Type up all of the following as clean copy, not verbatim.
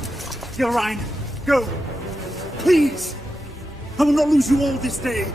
Gilrain! Gilrain! Go! Please! I will not lose you all this day!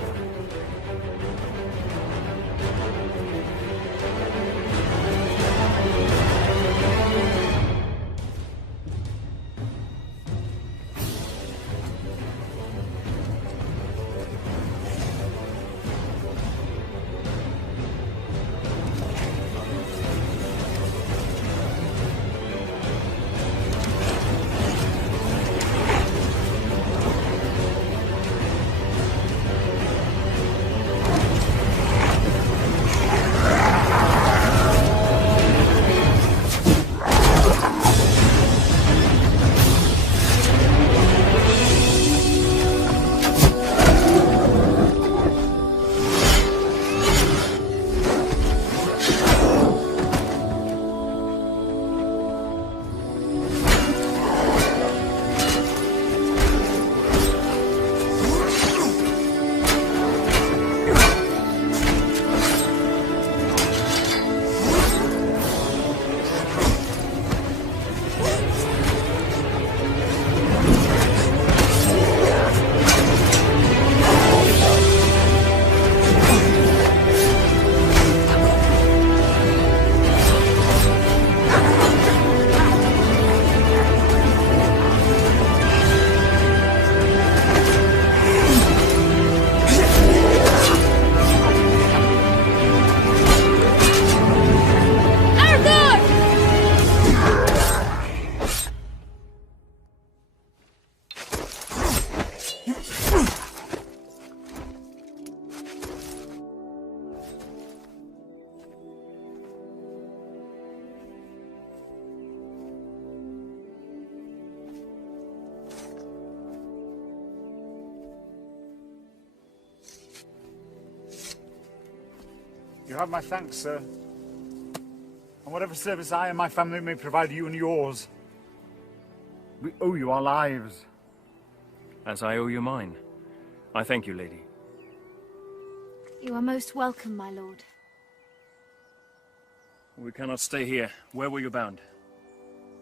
You have my thanks, sir. And whatever service I and my family may provide you and yours, we owe you our lives. As I owe you mine. I thank you, lady. You are most welcome, my lord. We cannot stay here. Where were you bound?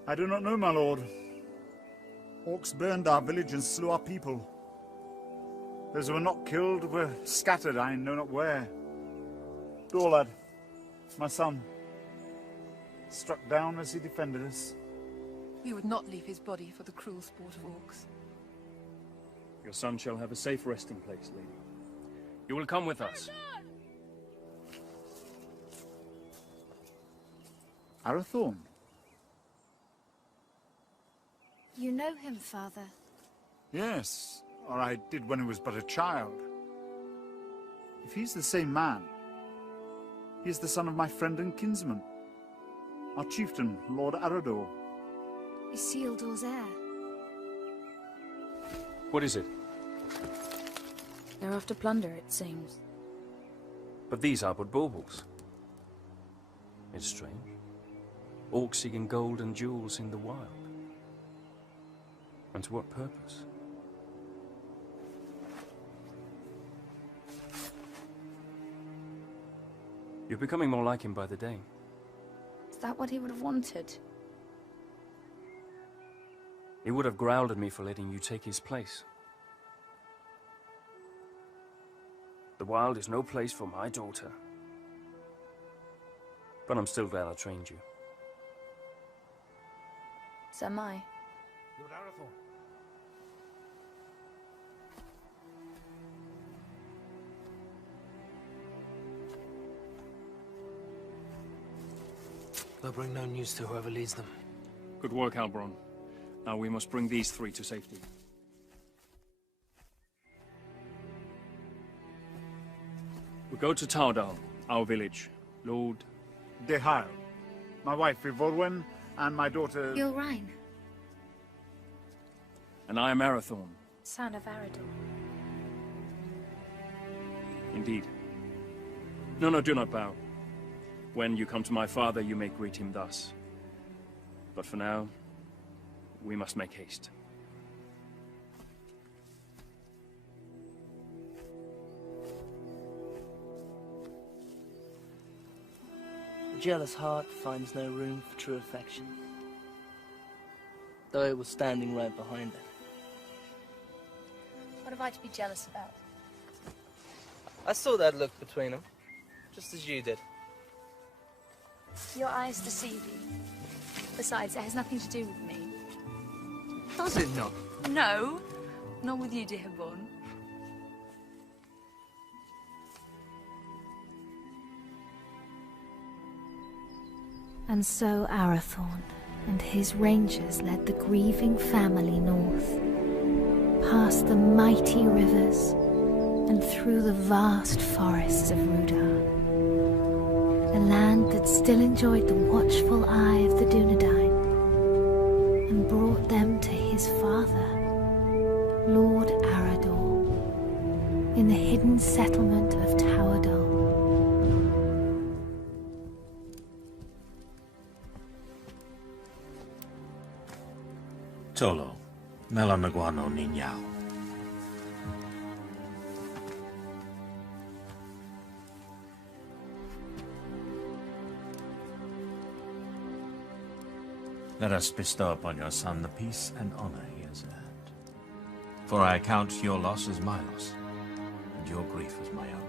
I do not know, my lord. Orcs burned our village and slew our people. Those who were not killed were scattered, I know not where. Dorlad, my son, struck down as he defended us. We would not leave his body for the cruel sport of orcs. Your son shall have a safe resting place, lady. You will come with us. Arathorn? You know him, father? Yes, or I did when he was but a child. If he's the same man, he is the son of my friend and kinsman, our chieftain, Lord Arador. Isildur's heir. What is it? They're after plunder, it seems. But these are but baubles. It's strange. Orcs seeking gold and jewels in the wild. And to what purpose? You're becoming more like him by the day. Is that what he would have wanted? He would have growled at me for letting you take his place. The wild is no place for my daughter. But I'm still glad I trained you. So am I. Lord Arathorn. They'll bring no news to whoever leads them. Good work, Halbron. Now we must bring these three to safety. We go to Taudal, our village. Lord... Dehail, my wife Ivorwen, and my daughter... Gilrain, And I am Arathorn. son of Arador. Indeed. No, do not bow. When you come to my father, you may greet him thus. But for now, we must make haste. A jealous heart finds no room for true affection. though it was standing right behind it. What have I to be jealous about? I saw that look between them, just as you did. Your eyes deceive you. Besides, it has nothing to do with me. Does it not? No, not with you, Dearborn. And so Arathorn and his rangers led the grieving family north, past the mighty rivers and through the vast forests of Rudar. A land that still enjoyed the watchful eye of the Dunedain, and brought them to his father, Lord Arador, in the hidden settlement of Towerdal. Tolo, Melanaguano Niñao. Let us bestow upon your son the peace and honor he has earned. For I account your loss as my loss, and your grief as my own.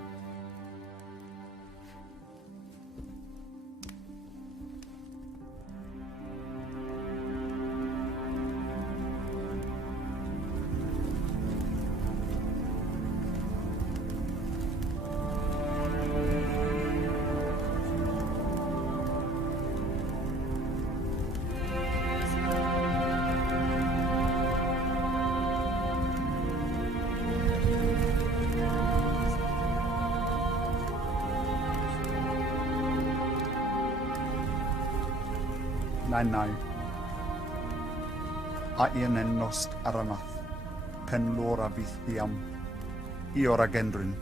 Nai Aien en nost aranath pen lora vithiam iora gendrin.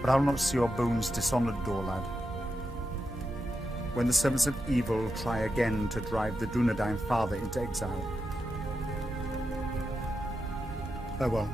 Brown not see your bones dishonored, Dorlad. When the servants of evil try again to drive the Dunedain father into exile. Farewell.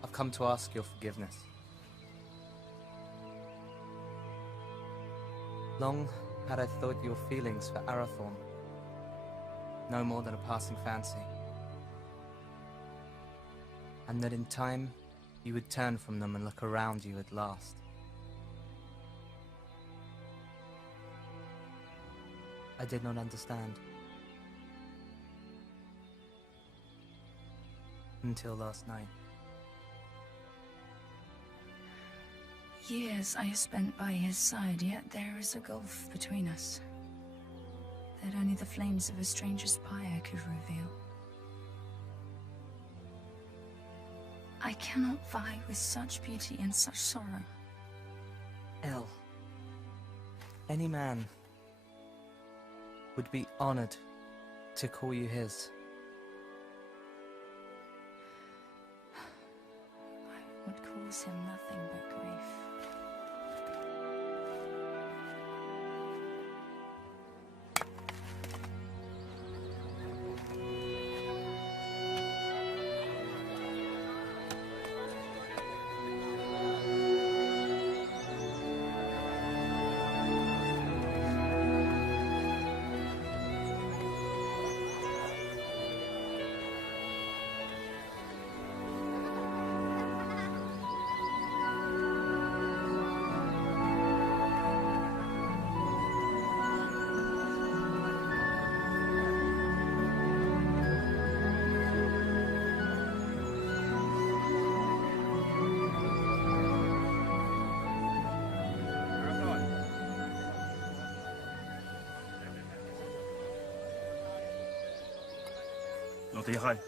I've come to ask your forgiveness. Long had I thought your feelings for Arathorn no more than a passing fancy, and that in time you would turn from them and look around you at last. I did not understand. Until last night. Years I have spent by his side, yet there is a gulf between us that only the flames of a stranger's pyre could reveal. I cannot vie with such beauty and such sorrow. El, any man would be honored to call you his. I would cause him nothing but grief. Dihai.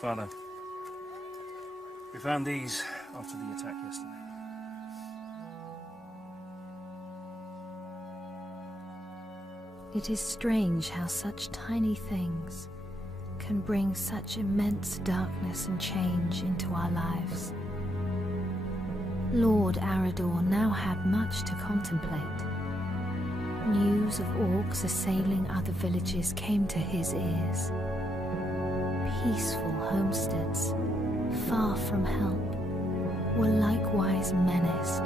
Father, we found these after the attack yesterday. It is strange how such tiny things can bring such immense darkness and change into our lives. Lord Arador now had much to contemplate. News of orcs assailing other villages came to his ears. Peaceful homesteads, far from help, were likewise menaced.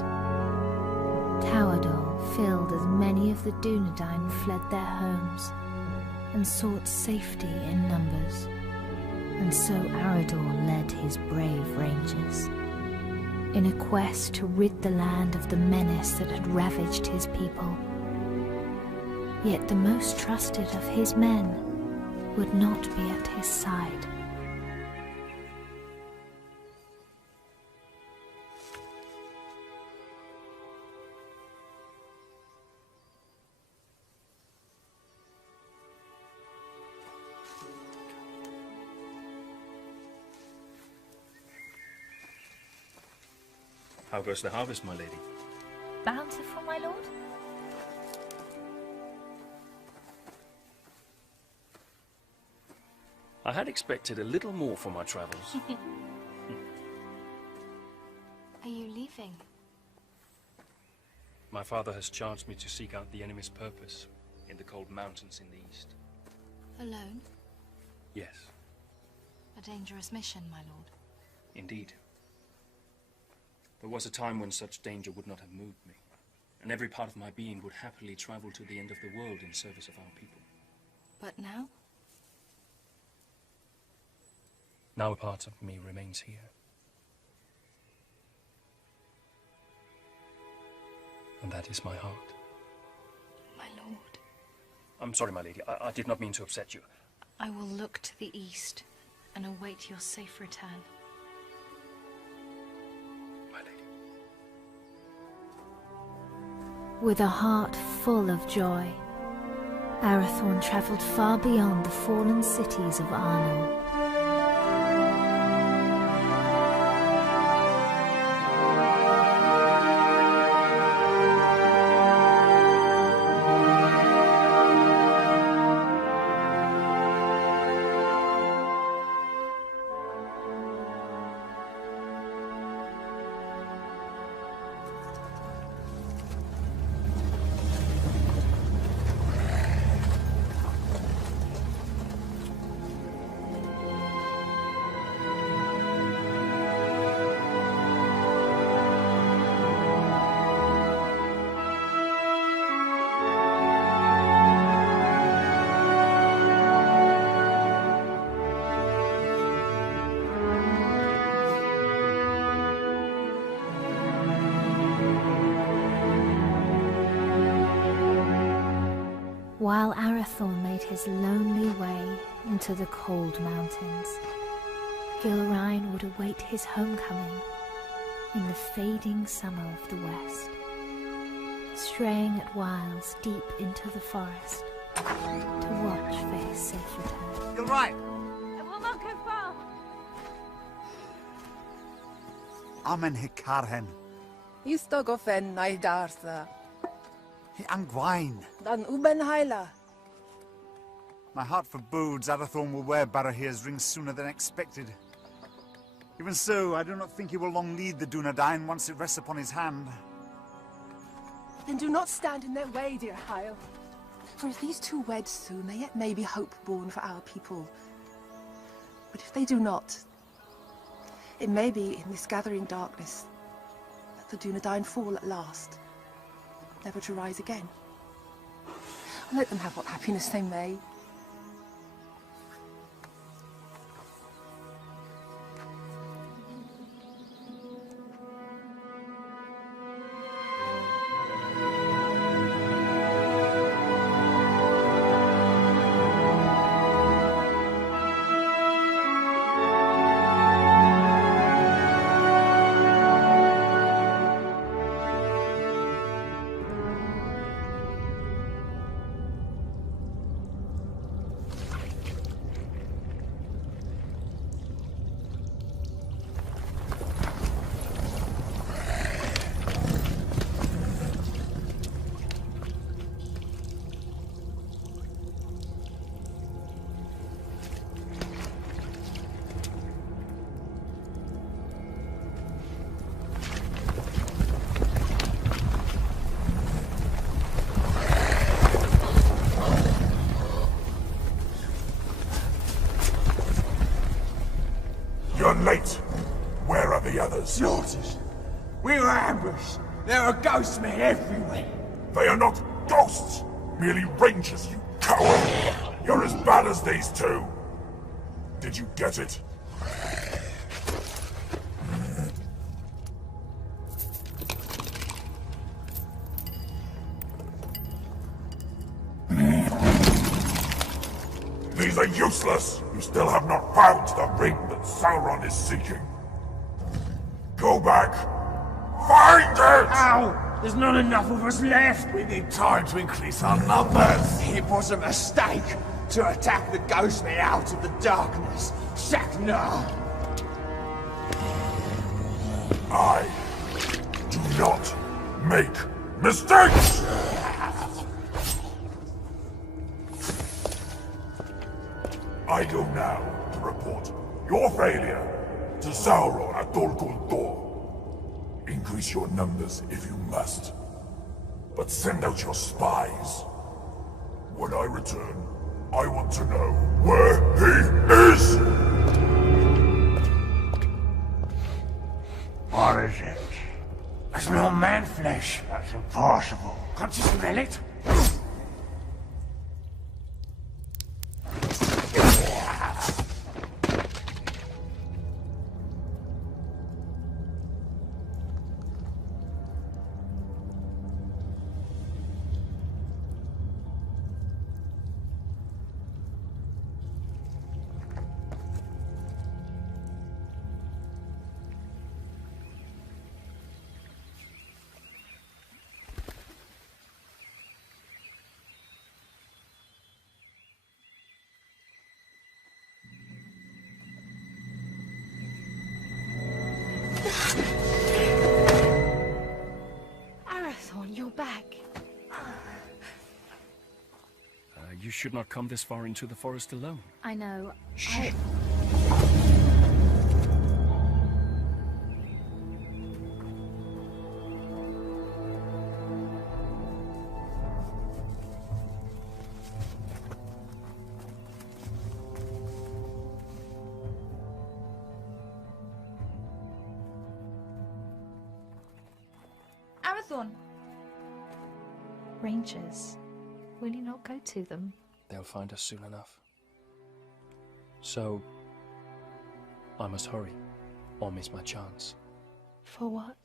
Towadol filled as many of the Dunedain fled their homes and sought safety in numbers, and so Arador led his brave rangers in a quest to rid the land of the menace that had ravaged his people. Yet the most trusted of his men would not be at his side. How goes the harvest, my lady? Bountiful, my lord? I had expected a little more for my travels. Are you leaving? My father has charged me to seek out the enemy's purpose in the cold mountains in the east. Alone? Yes, A dangerous mission, my lord. indeed. There was a time when such danger would not have moved me, and every part of my being would happily travel to the end of the world in service of our people. But now? Now a part of me remains here. And that is my heart. My lord. I'm sorry, my lady. I did not mean to upset you. I will look to the east and await your safe return. My lady. With a heart full of joy, Arathorn travelled far beyond the fallen cities of Arnor. While Arathorn made his lonely way into the cold mountains, Gilrain would await his homecoming in the fading summer of the west, straying at whiles deep into the forest to watch for his safe return. You're right. I will not go far. Amen Hikarhen. Istogofen Naidartha. Hi Angwain. Dan Uben Haila. My heart forebodes Arathorn will wear Barahir's ring sooner than expected. Even so, I do not think he will long lead the Dunedain once it rests upon his hand. Then do not stand in their way, dear Hyle. For if these two wed soon, there yet may be hope born for our people. But if they do not, it may be in this gathering darkness that the Dunedain fall at last, never to rise again. And let them have what happiness they may. You're late. Where are the others? Slaughtered. We were ambushed. There are ghost men everywhere. They are not ghosts, merely rangers, you coward! You're as bad as these two. Did you get it? These are useless! You still have not found the ring that Sauron is seeking. Go back! Find it! Ow! There's not enough of us left! We need time to increase our numbers! It was a mistake to attack the ghost men out of the darkness. Shaknar! I do not make mistakes! I go now to report your failure to Sauron at Dol Guldur. Increase your numbers if you must, but send out your spies. When I return, I want to know where he is! What is it? It's not man flesh. That's impossible. Can't you smell it? Arathorn, you're back. You should not come this far into the forest alone. I know. Arathorn! Rangers. Will you not go to them? They'll find us soon enough. So, I must hurry, or miss my chance. For what?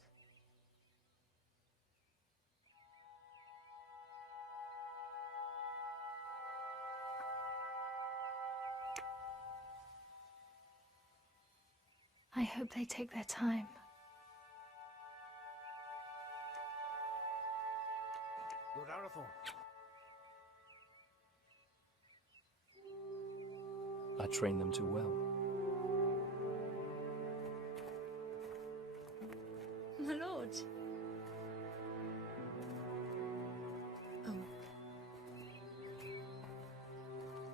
I hope they take their time. Lord Arathorn. I trained them too well. My lord. Oh.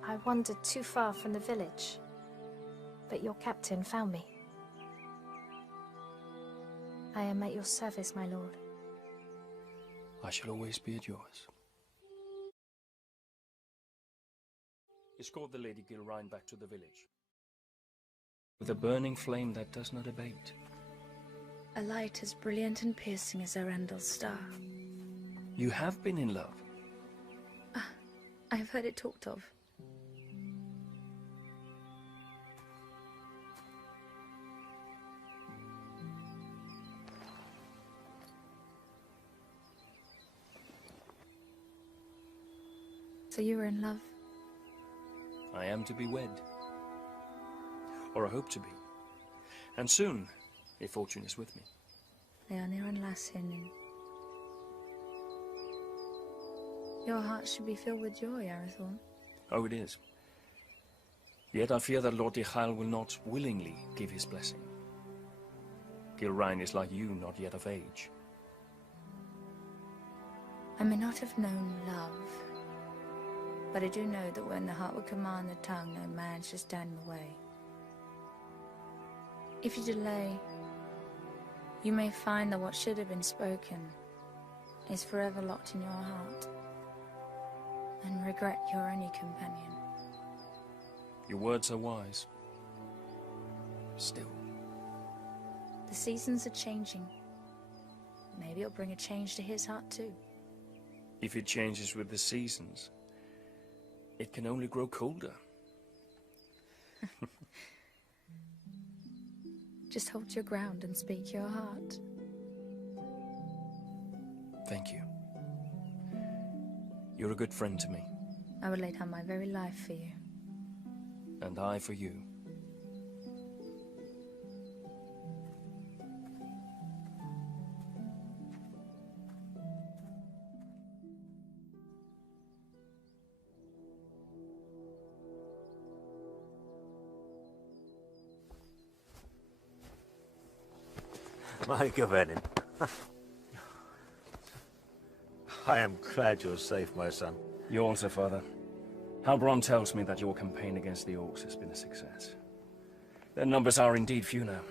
I wandered too far from the village, but your captain found me. I am at your service, my lord. I shall always be at yours. Escort the Lady Gilrain back to the village. With a burning flame that does not abate. A light as brilliant and piercing as Arundel's star. You have been in love. I have heard it talked of. So you were in love? I am to be wed. Or I hope to be. And soon, if fortune is with me. Leonia and Lassinin. Your heart should be filled with joy, Arathorn. Oh, it is. Yet I fear that Lord Ichael will not willingly give his blessing. Gilrain is like you, not yet of age. I may not have known love, but I do know that when the heart will command the tongue, no man shall stand in the way. If you delay, you may find that what should have been spoken is forever locked in your heart, and regret your only companion. Your words are wise. still. The seasons are changing. Maybe it'll bring a change to his heart too. If it changes with the seasons, it can only grow colder. Just hold your ground and speak your heart. Thank you. You're a good friend to me. I would lay down my very life for you. And I for you. My Gavenin. I am glad you're safe, my son. You also, Father. Halbrand tells me that your campaign against the Orcs has been a success. Their numbers are indeed few now.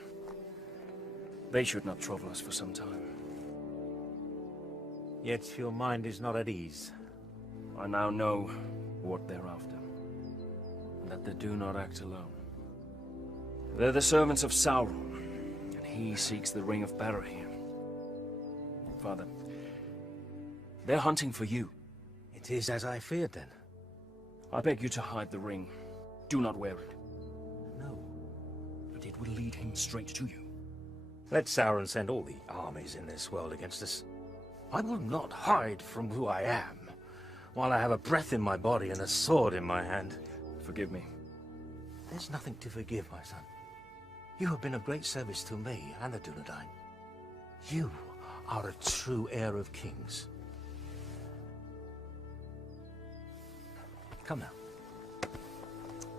They should not trouble us for some time. Yet your mind is not at ease. I now know what they're after. And that they do not act alone. They're the servants of Sauron, and he seeks the Ring of Barahir. Father, they're hunting for you. It is as I feared, then. I beg you to hide the ring. Do not wear it. No. But it will lead him straight to you. Let Sauron send all the armies in this world against us. I will not hide from who I am, while I have a breath in my body and a sword in my hand. Forgive me. There's nothing to forgive, my son. You have been of great service to me and the Dunedain. You are a true heir of kings. Come now.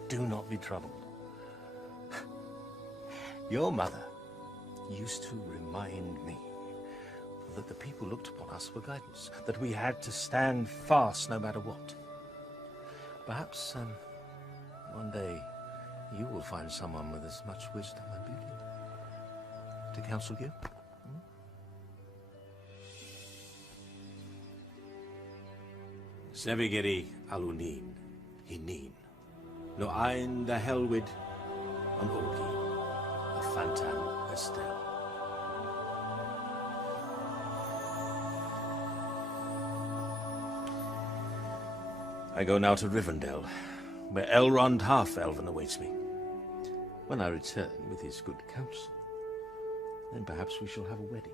Do not be troubled. Your mother used to remind me that the people looked upon us for guidance, that we had to stand fast no matter what. Perhaps one day you will find someone with as much wisdom and beauty to counsel you. Sevigeri alunin, hinin, no ein da helwid, an orgi, a fantan estel. I go now to Rivendell, where Elrond Half-Elven awaits me. When I return with his good counsel, then perhaps we shall have a wedding.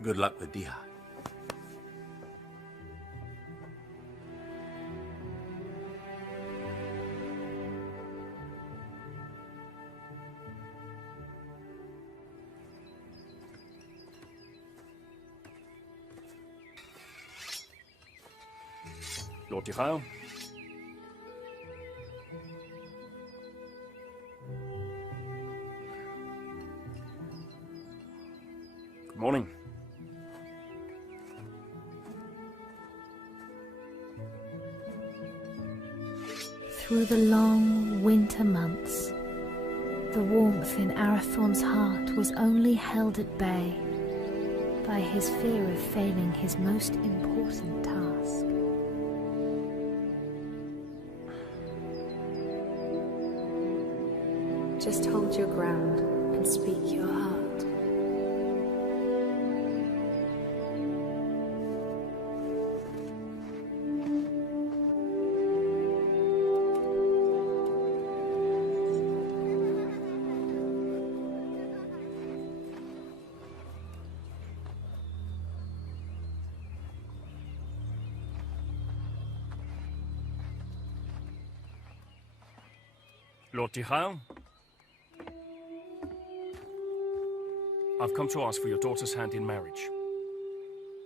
Good luck with Dihai. Lord Dihai. Good morning. Through the long winter months, the warmth in Arathorn's heart was only held at bay by his fear of failing his most important task. Just hold your ground and speak your heart. Lord Dihai, I've come to ask for your daughter's hand in marriage.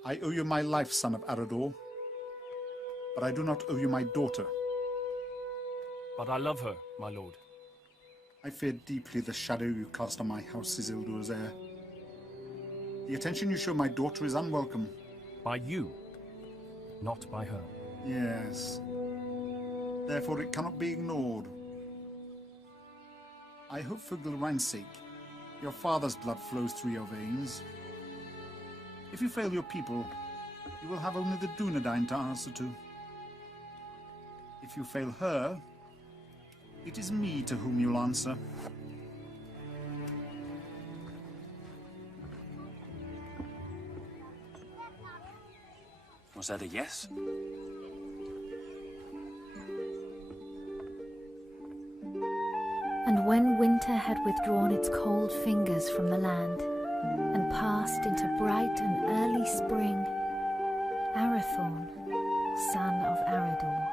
I owe you my life, son of Arador. But I do not owe you my daughter. But I love her, my lord. I fear deeply the shadow you cast on my house, Isildur's heir. The attention you show my daughter is unwelcome. By you, not by her. Yes. Therefore it cannot be ignored. I hope for Gilrain's sake, your father's blood flows through your veins. If you fail your people, you will have only the Dunedain to answer to. If you fail her, It is me to whom you'll answer. Was that a yes? And when winter had withdrawn its cold fingers from the land and passed into bright and early spring, Arathorn, son of Arador,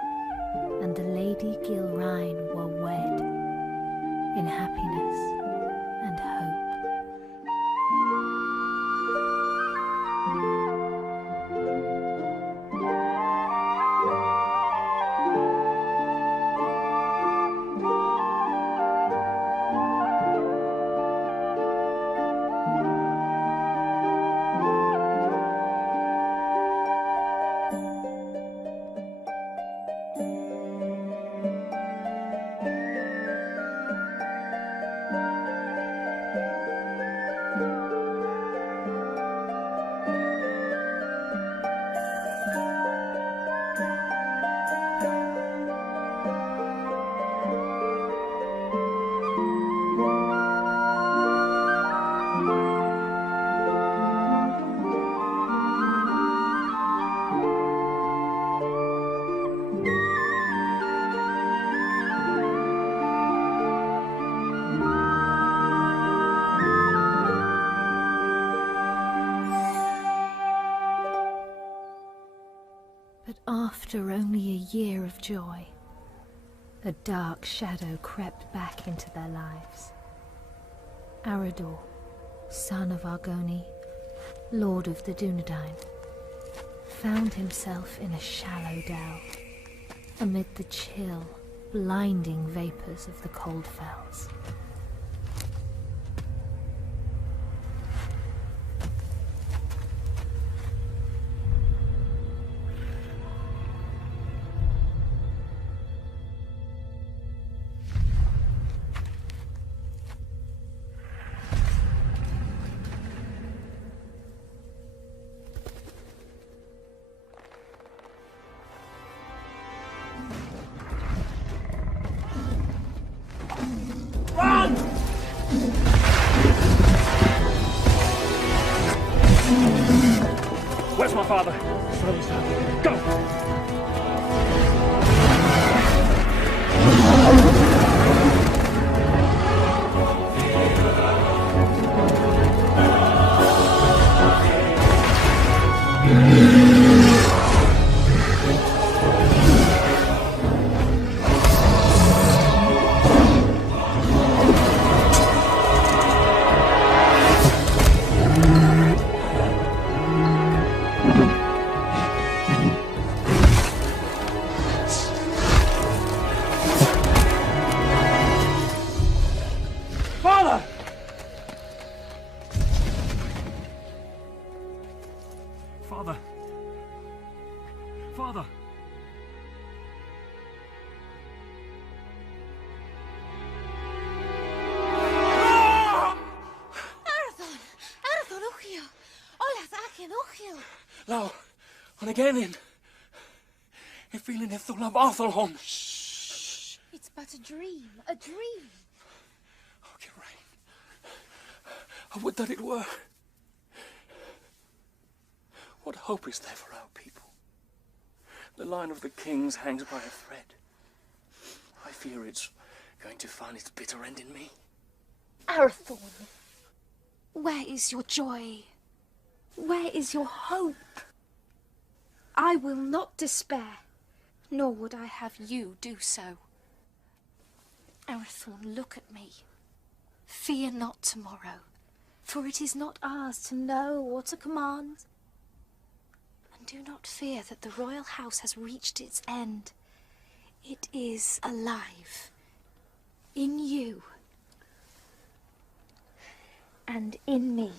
and the Lady Gilrain were wed in happiness and hope. After only a year of joy, a dark shadow crept back into their lives. Arador, son of Argoni, lord of the Dunedain, found himself in a shallow dell, amid the chill, blinding vapors of the cold fells. Where's my father? Go! Father! Arathorn, Uchiel! Olath Achen, Uchiel! Now, on again, if feeling if the love Arthurholm. Shh! It's but a dream, a dream. Oh, Gilrain. I would that it were. What hope is there for our people? The line of the kings hangs by a thread. I fear it's going to find its bitter end in me. Arathorn, where is your joy? Where is your hope? I will not despair, nor would I have you do so. Arathorn, look at me. Fear not tomorrow, for it is not ours to know or to command. And do not fear that the royal house has reached its end. It is alive, in you, and in me.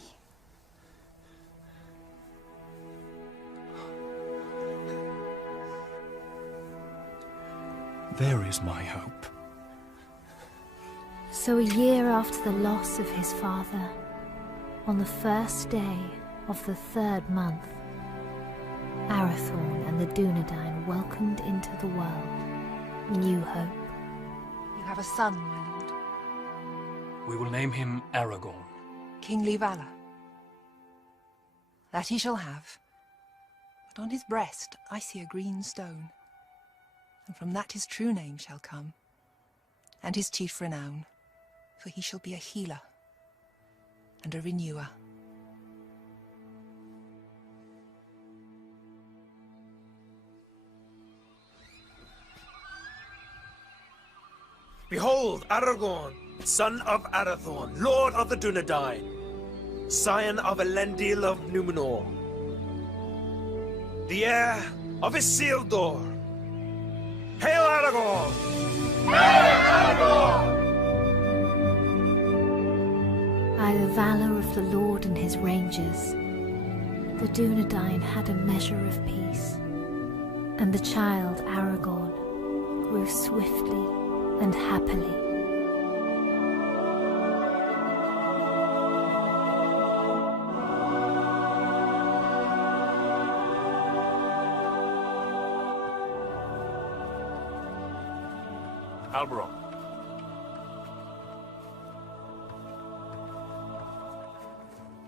There is my hope. So a year after the loss of his father, on the first day of the 3rd month, Arathorn and the Dunedain welcomed into the world new hope. You have a son, my lord. We will name him Aragorn. Kingly valor. That he shall have. But on his breast I see a green stone. And from that his true name shall come, and his chief renown. For he shall be a healer and a renewer. Behold, Aragorn, son of Arathorn, lord of the Dunedain, scion of Elendil of Numenor, the heir of Isildur. Hail Aragorn! Hail Aragorn! By the valor of the Lord and his rangers, the Dunedain had a measure of peace, and the child Aragorn grew swiftly and happily. Halbrand.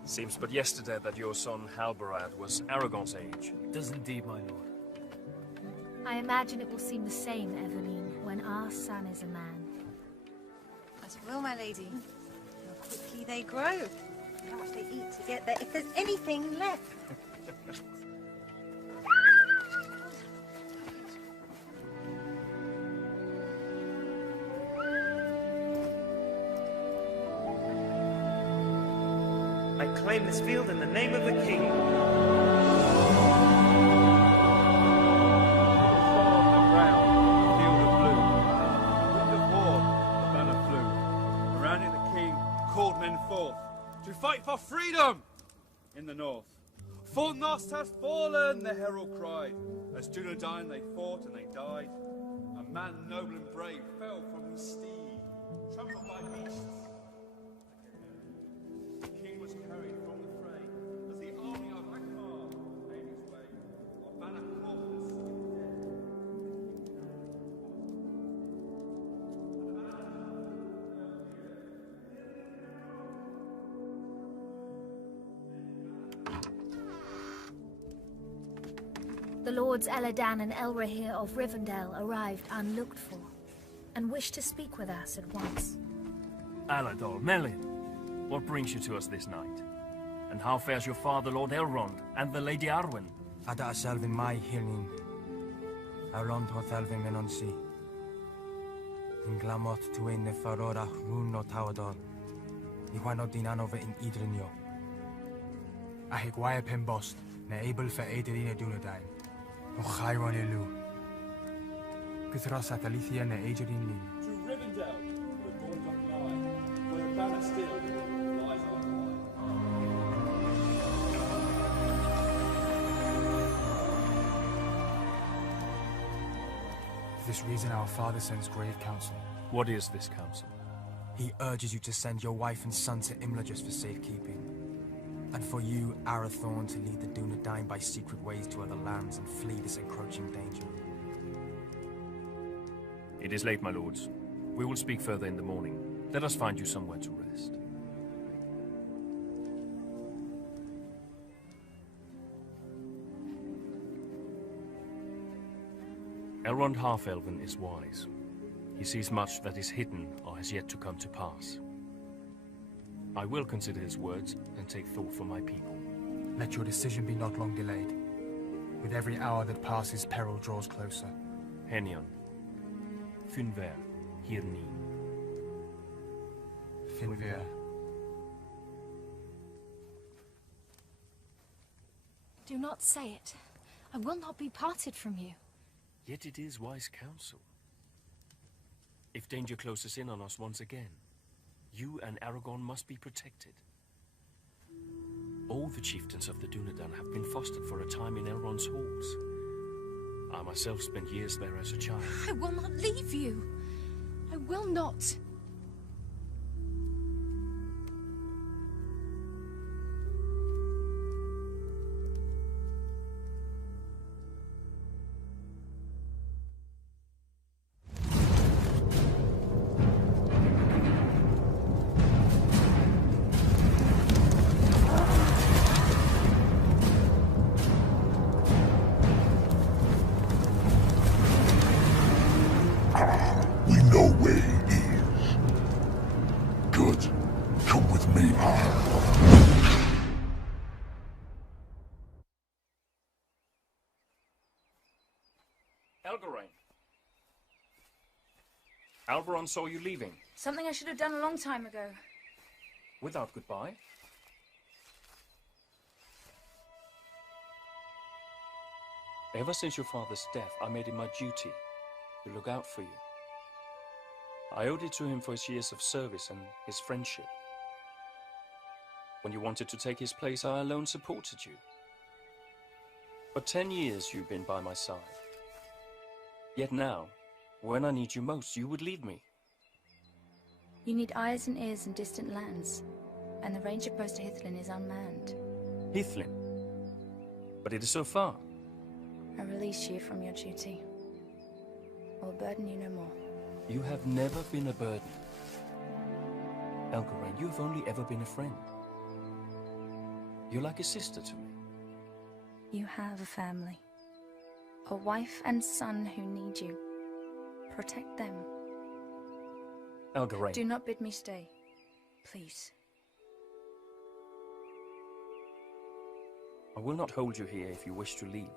Seems but yesterday that your son Halbarad was Aragorn's age. It does indeed, my lord. I imagine it will seem the same, Evelyn, when our son is a man. As well, my lady. How quickly they grow. How much they eat to get there, if there's anything left. I claim this field in the name of the king. To fight for freedom in the north. Fornost has fallen, the herald cried. As Dunedain they fought and they died. A man noble and brave fell from his steed, trampled by beasts. The king was carried from the fray as the army of Akbar made its way, while Banner Corpus stood dead. The lords Eladan and Elrahir of Rivendell arrived unlooked for, and wished to speak with us at once. Aladol, Melin, what brings you to us this night? And how fares your father, Lord Elrond, and the Lady Arwen? Ada Selvin mai hirnin. Elrond hoth Elvin menonsi. In glamot tuin ne farora rún no tawador. Iwano dinanove in idrinio. Ahigwaya pimbost, ne able for Aedirine Dunedain. O Chairon Elu. Guthros Atalithia ne Aedirine Lin. To Rivendell, where dawn doth lie, where the banner still lies on For this reason our father sends grave counsel. What is this counsel? He urges you to send your wife and son to Imlajus for safekeeping. And for you, Arathorn, to lead the Dunedain by secret ways to other lands and flee this encroaching danger. It is late, my lords. We will speak further in the morning. Let us find you somewhere to rest. Elrond Half-Elven is wise. He sees much that is hidden or has yet to come to pass. I will consider his words and take thought for my people. Let your decision be not long delayed. With every hour that passes, peril draws closer. Henion. Finver. Hirni. Finver. Do not say it. I will not be parted from you. Yet it is wise counsel. If danger closes in on us once again, you and Aragorn must be protected. All the chieftains of the Dunedain have been fostered for a time in Elrond's halls. I myself spent years there as a child. I will not leave you. I will not. Alberon saw you leaving. Something I should have done a long time ago. Without goodbye? Ever since your father's death, I made it my duty to look out for you. I owed it to him for his years of service and his friendship. When you wanted to take his place, I alone supported you. For 10 years you've been by my side. Yet now, when I need you most, you would leave me. You need eyes and ears in distant lands, and the ranger post to Hithlin is unmanned. Hithlin? But it is so far. I release you from your duty. I will burden you no more. You have never been a burden. Elgarain, you have only ever been a friend. You're like a sister to me. You have a family. A wife and son who need you. Protect them. Elgarain. Do not bid me stay. Please. I will not hold you here if you wish to leave.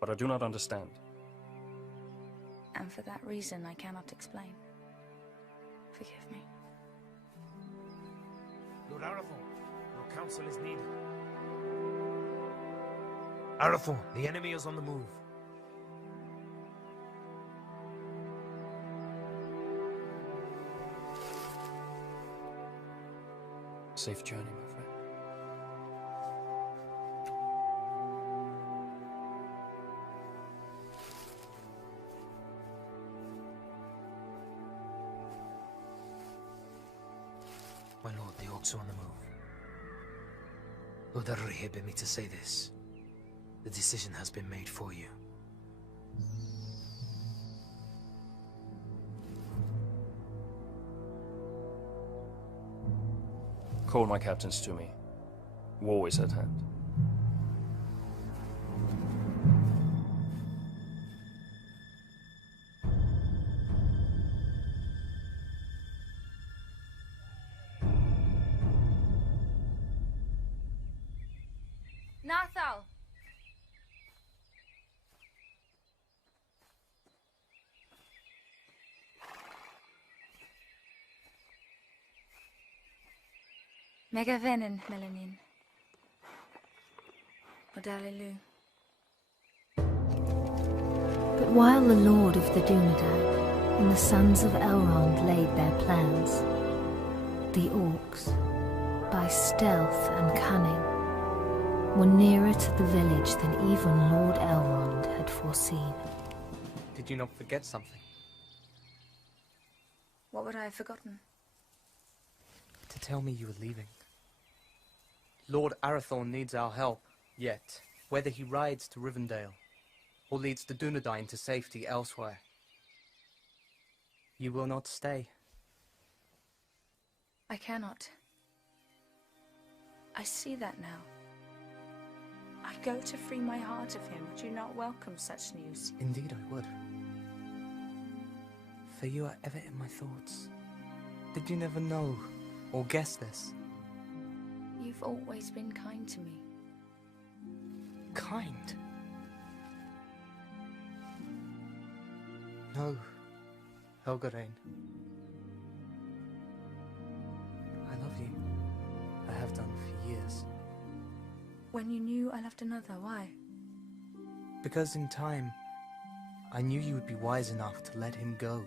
But I do not understand. And for that reason, I cannot explain. Forgive me. Lord Arathorn, your counsel is needed. Arathorn, the enemy is on the move. Safe journey, my friend. My lord, the orcs are on the move. Lord Arri bid me to say this. The decision has been made for you. Call my captains to me. War is at hand. Nathal! Megavenin, Melanin. Odalilu. But while the Lord of the Dunedain and the sons of Elrond laid their plans, the orcs, by stealth and cunning, were nearer to the village than even Lord Elrond had foreseen. Did you not forget something? What would I have forgotten? To tell me you were leaving. Lord Arathorn needs our help, yet, whether he rides to Rivendell, or leads the Dunedain to safety elsewhere, you will not stay. I cannot. I see that now. I go to free my heart of him. Would you not welcome such news? Indeed I would. For you are ever in my thoughts. Did you never know or guess this? You've always been kind to me. Kind? No, Elgarain. I love you. I have done for years. When you knew I loved another, why? Because in time, I knew you would be wise enough to let him go.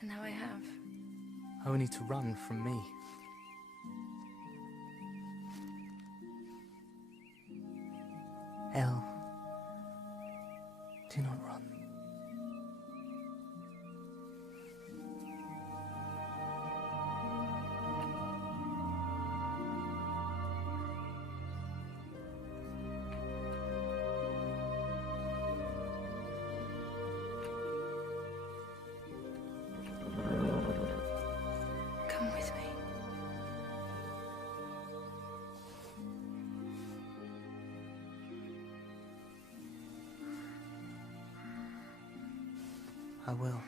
And now I have. Only to run from me. El, do not run. Come with me. I will.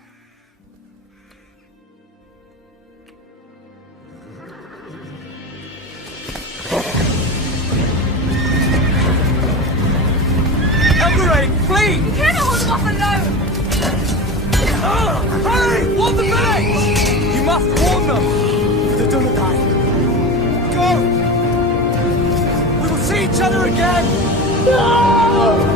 Elgarain, flee! You cannot hold them off alone! Runa for the Dunedain. Go! We will see each other again! No!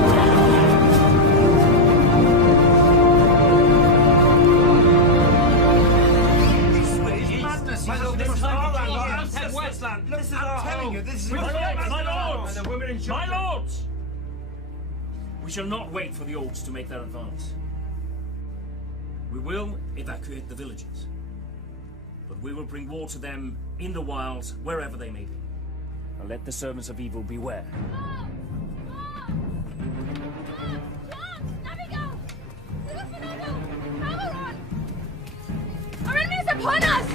My lords! We shall not wait for the orcs to make their advance. We will evacuate the villages, but we will bring war to them in the wilds, wherever they may be. And let the servants of evil beware. Our enemy is upon us!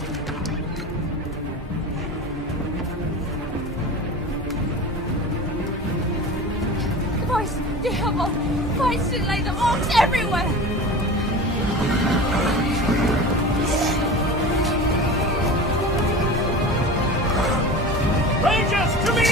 The voice, the help, fights to lay the orcs everywhere! Rangers, to me!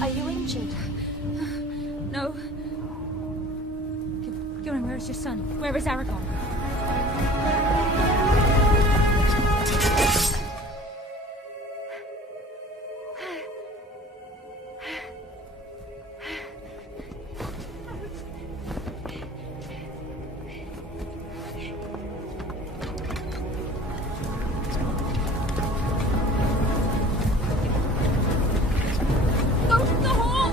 Are you injured? No. Gillen, where is your son? Where is Aragorn? Go to the hall!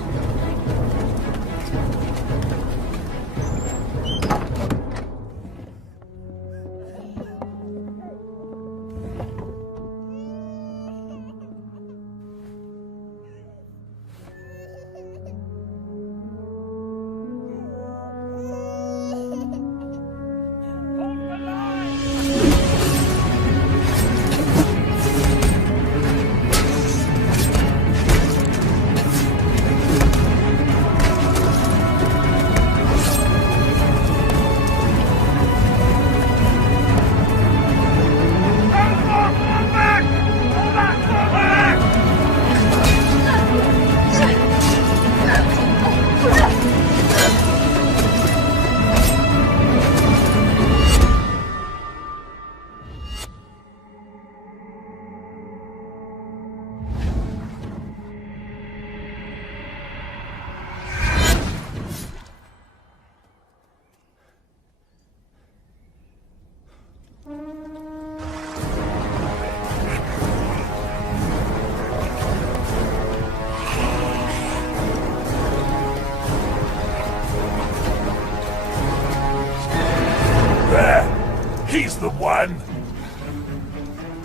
He's the one!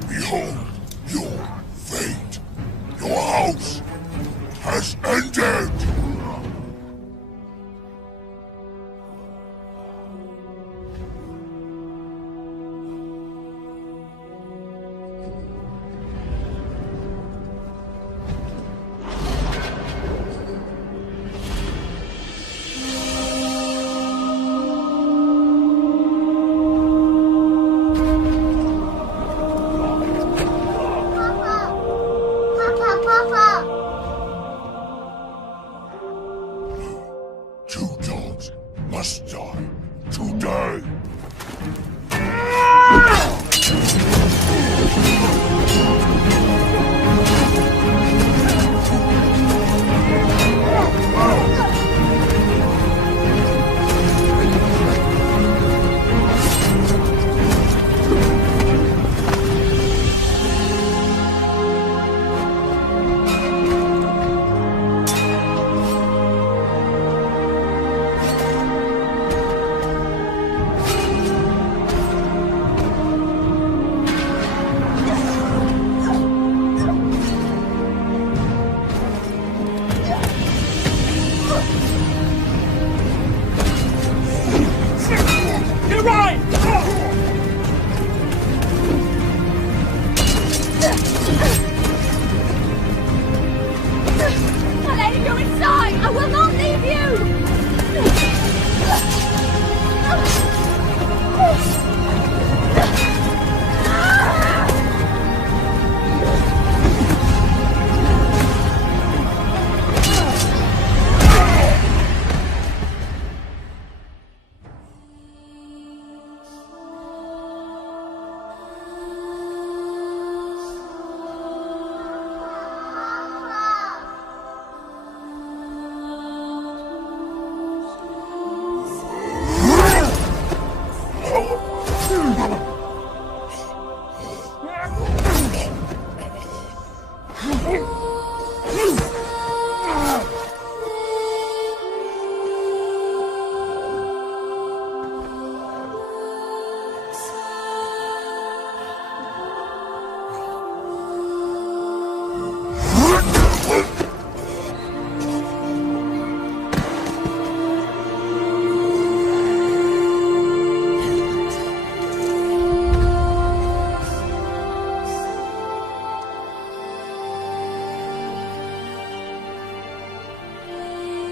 Behold your fate! Your house has ended! Two dogs must die today!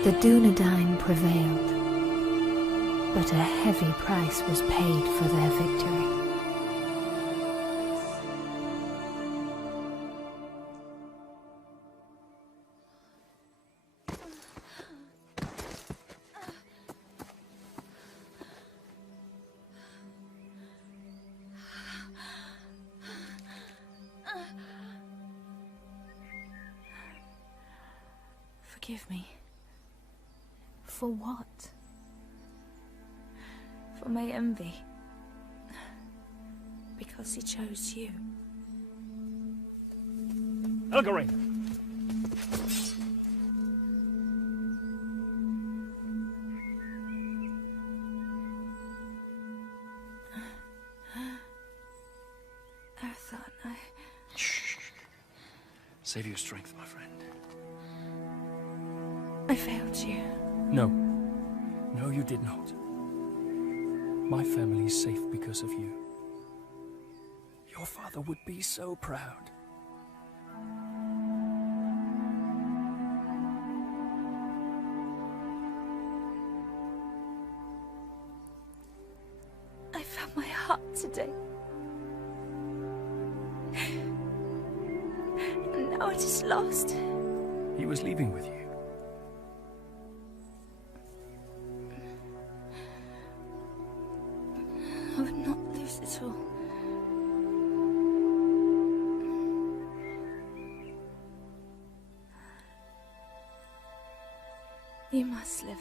The Dunedain prevailed, but a heavy price was paid for their victory. Forgive me. For what? For my envy. Because he chose you. Elgarine! Arathorn, Shh. Save your strength, my friend. I failed you. No. No, you did not. My family is safe because of you. Your father would be so proud. I found my heart today. And now it is lost. He was leaving with you. I would not lose it all. You must live.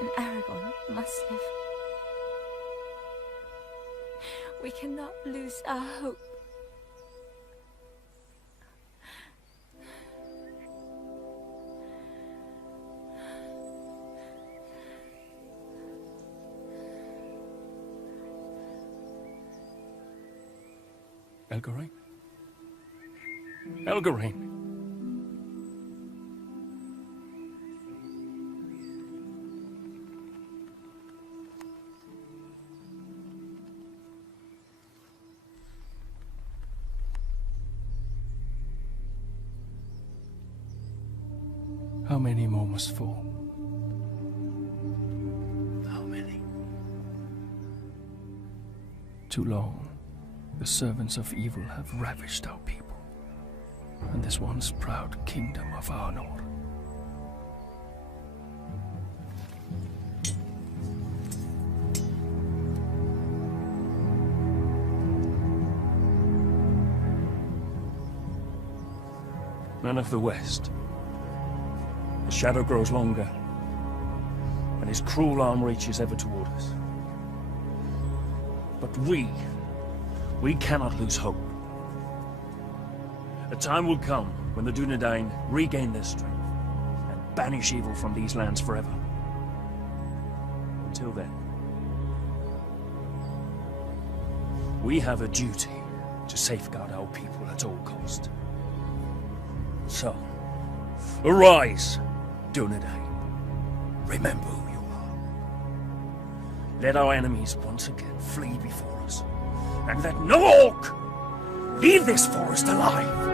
And Aragorn must live. We cannot lose our hope. Elgarine? Elgarine! How many more must fall? How many? Too long. The servants of evil have ravished our people, and this once proud kingdom of Arnor. Men of the West, the shadow grows longer, and his cruel arm reaches ever toward us. But we cannot lose hope. A time will come when the Dunedain regain their strength and banish evil from these lands forever. Until then, we have a duty to safeguard our people at all cost. So, arise, Dunedain. Remember who you are. Let our enemies once again flee before us, and let no orc leave this forest alive!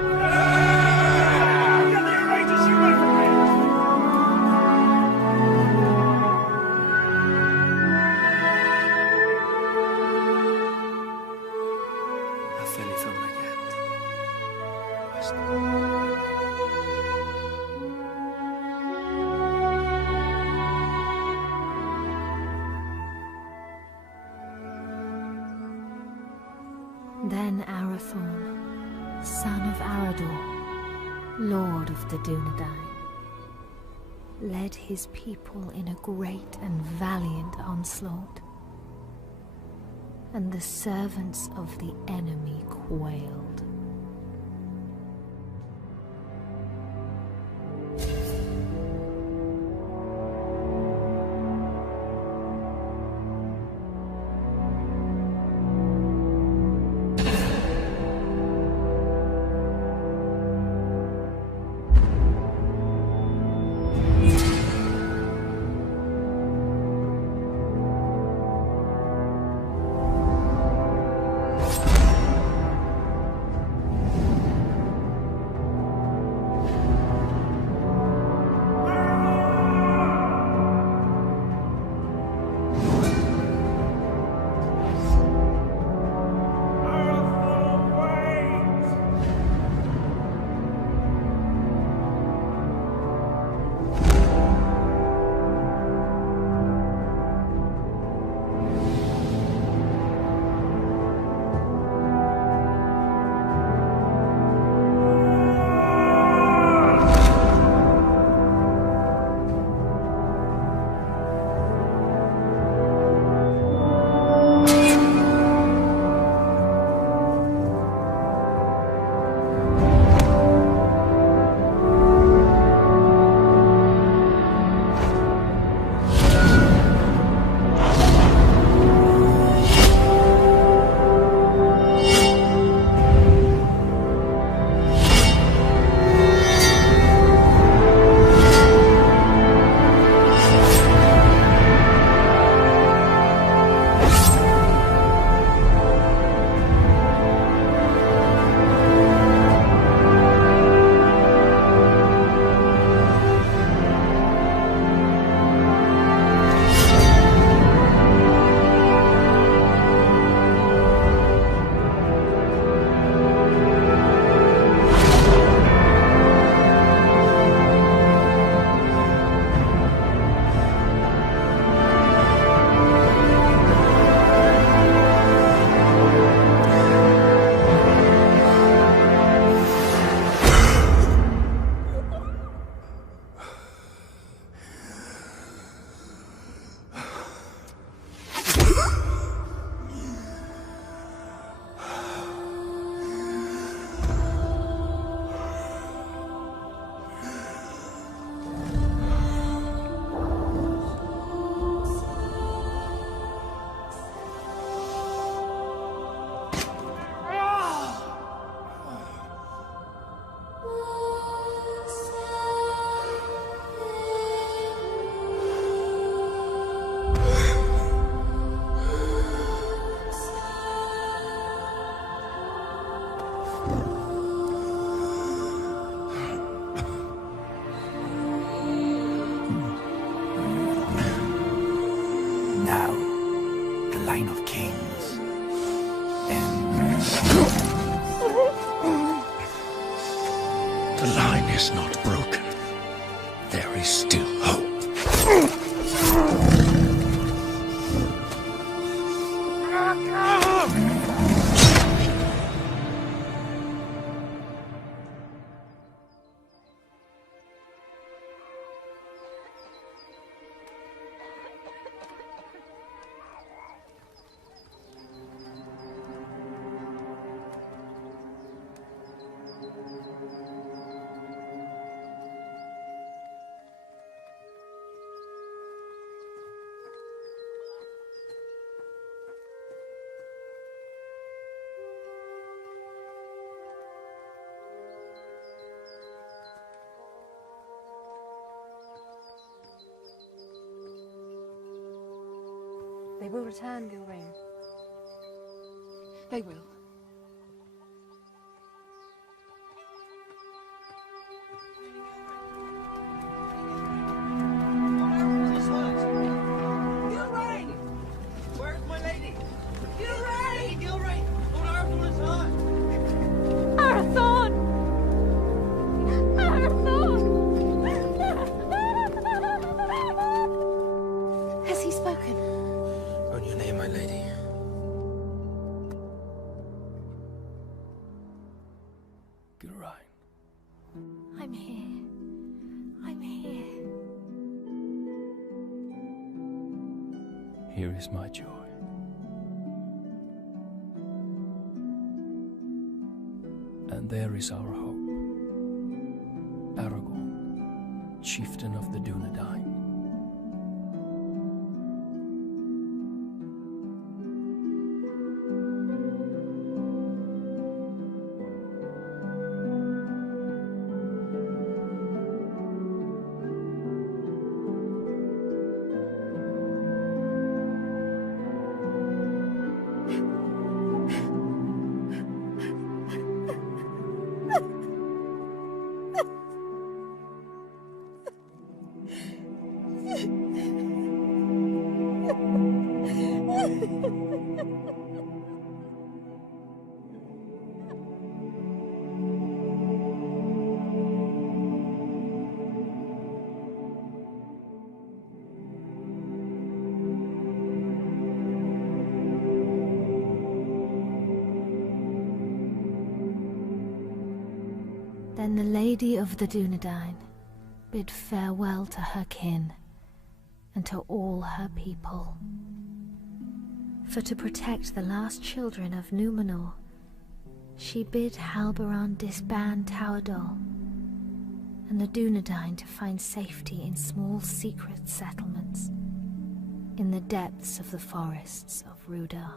Then Arathorn, son of Arador, lord of the Dunedain, led his people in a great and valiant onslaught, and the servants of the enemy quailed. there is still hope. They will return, Gilrain. They will. Gilrain! Where's my lady? Gilrain! Gilrain! Lord Arathorn is hurt! Arathorn! Arathorn! Has he spoken? On your name, my lady. Gilrain. I'm here. I'm here. Here is my joy. And there is our hope. Aragorn, chieftain of the Dunedain. Then the Lady of the Dunedain bid farewell to her kin and to all her people. For to protect the last children of Númenor, she bid Halberon disband Tauerdal and the Dunedain to find safety in small secret settlements in the depths of the forests of Rudar.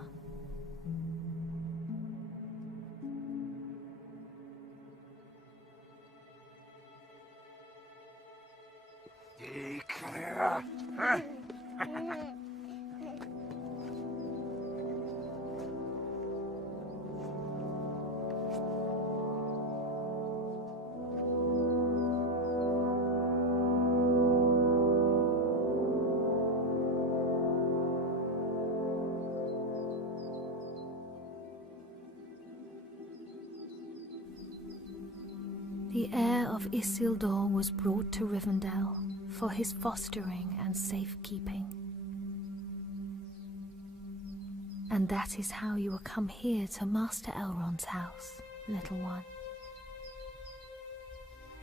The heir of Isildur was brought to Rivendell for his fostering and safekeeping. And that is how you will come here to Master Elrond's house, little one.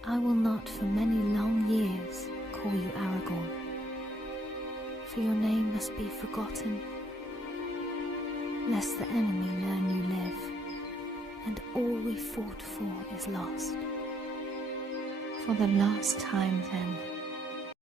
I will not for many long years call you Aragorn, for your name must be forgotten, lest the enemy learn you live, and all we fought for is lost. For the last time then,